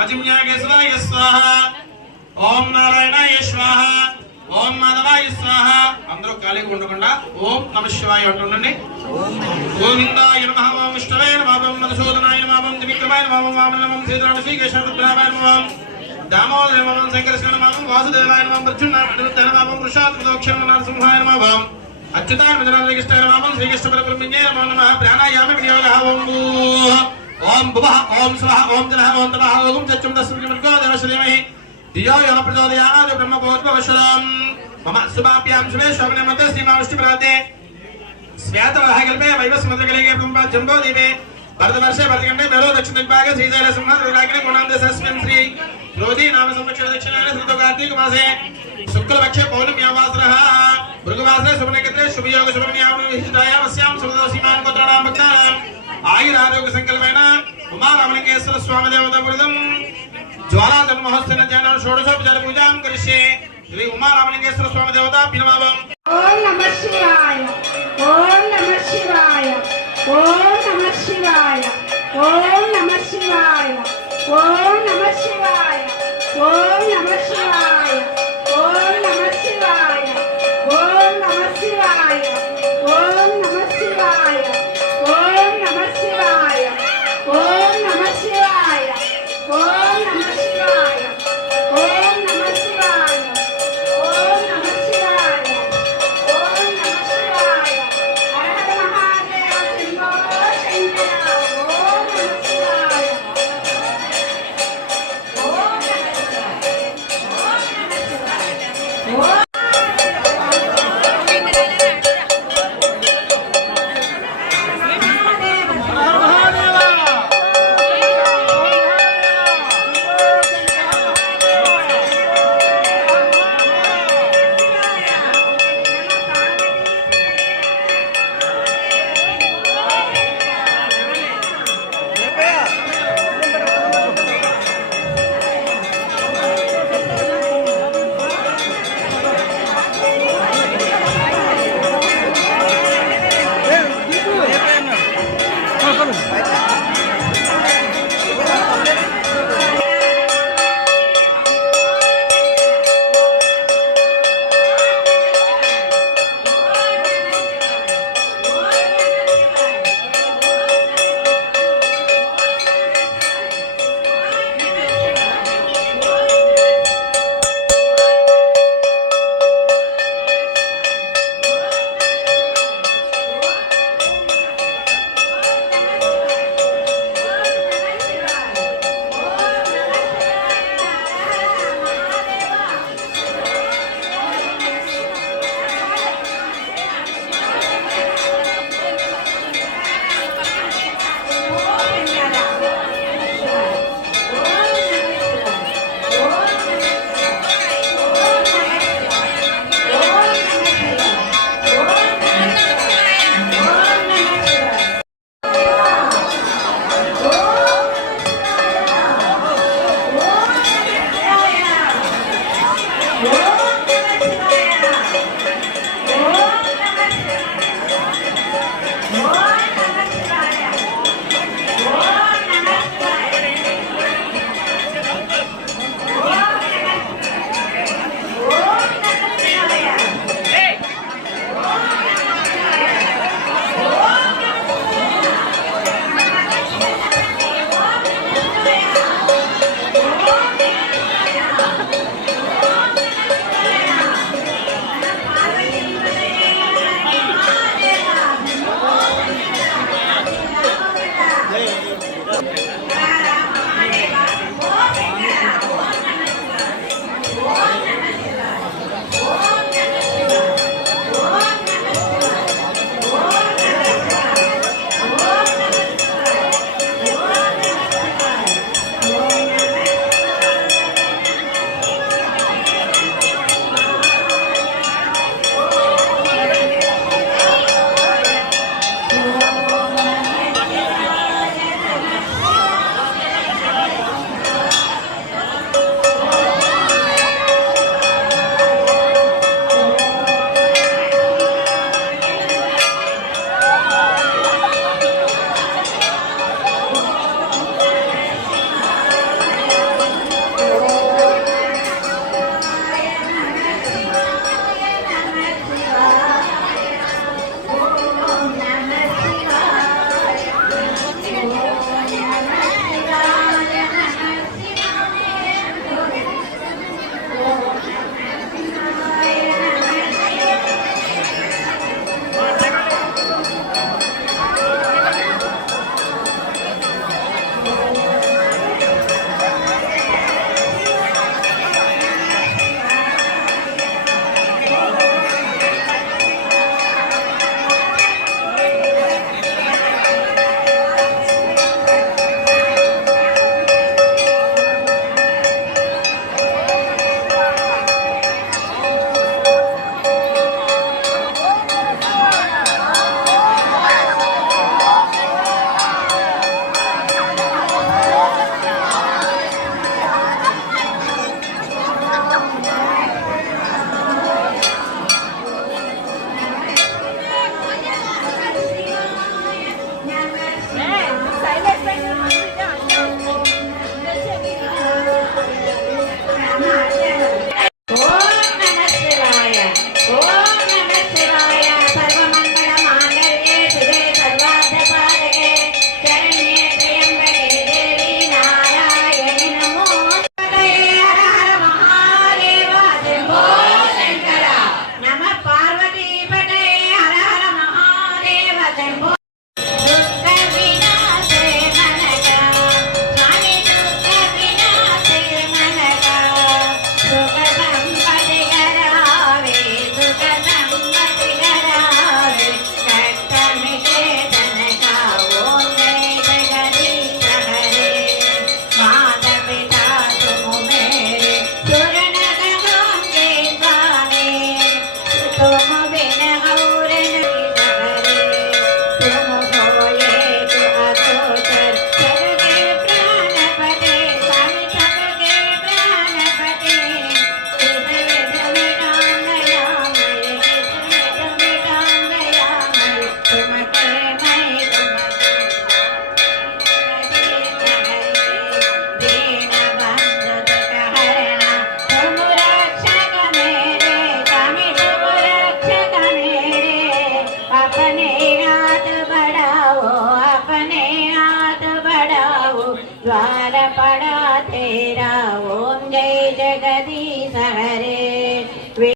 अजिम्यागेश्वराय स्वाहा ओम नारायणाय स्वाहा ओम माधवाय स्वाहा अंदरू खालीगा ఉండకుండా ओम नमः शिवाय అంటుండండి गोविंदाय नमः ओम विष्णवे नमः ओम मधुसूदनाय नमः ओम त्रिविक्रमाय नमः ओम वामनाय नमः श्रीधराय श्रीकेशवरुद्राय नमः दामोदराय नमः ओम शंकरस्वामिनाय नमः वासुदेवाय नमः प्रद्युम्नाय नमः ओम वृषात्मदोक्षाय नमः नरसिंहाय नमः ओम अच्युताय मदनाय नमः ओम श्रीकृष्णपरब्रह्मण्ये नमः प्राणायाम विनियोगः ओम भुवः ओम स्वः ओम जलः ओम तपः ओम चक्षुं तस्मैर्गो देवश्रीमहि धियो यो प्रचोदयात् ब्रह्मभूतवशरं मम शुभाभ्यां शुभे शोभने मध्ये श्रीमाविष्णुप्राते श्वेतवाहकल्पे वैवस्मदकलिगे ब्रह्म जम्बोदीपे भरतवर्षे भरतखण्डे बेलो दक्षिणदिग्भागे श्रीशैलसिंहद्रुराग्ने गुणान्धसस्मिन् श्री क्रोधी नाम संवत्सरे दक्षिणायने ऋतुकार्तिकमासे शुक्लपक्षे पौर्णम्यावासरः भृगुवासरे शुभनक्षत्रे शुभयोग शुभमन्यां विहितायामस्यां सुमदसीमान् गोत्राणां भक्तानां आयुरारोग्य संकल्पेन उमारामलिंगेश्वर स्वामी देवतापुरदं ज्वालाधर्म महोत्सव ज्ञान षोडशोपचार पूजां करिष्ये श्री उमारामलिंगेश्वर स्वामी देवता पिनमावम् ओम नमः शिवाय ओम नमः शिवाय ओम नमः शिवाय ओम नमः शिवाय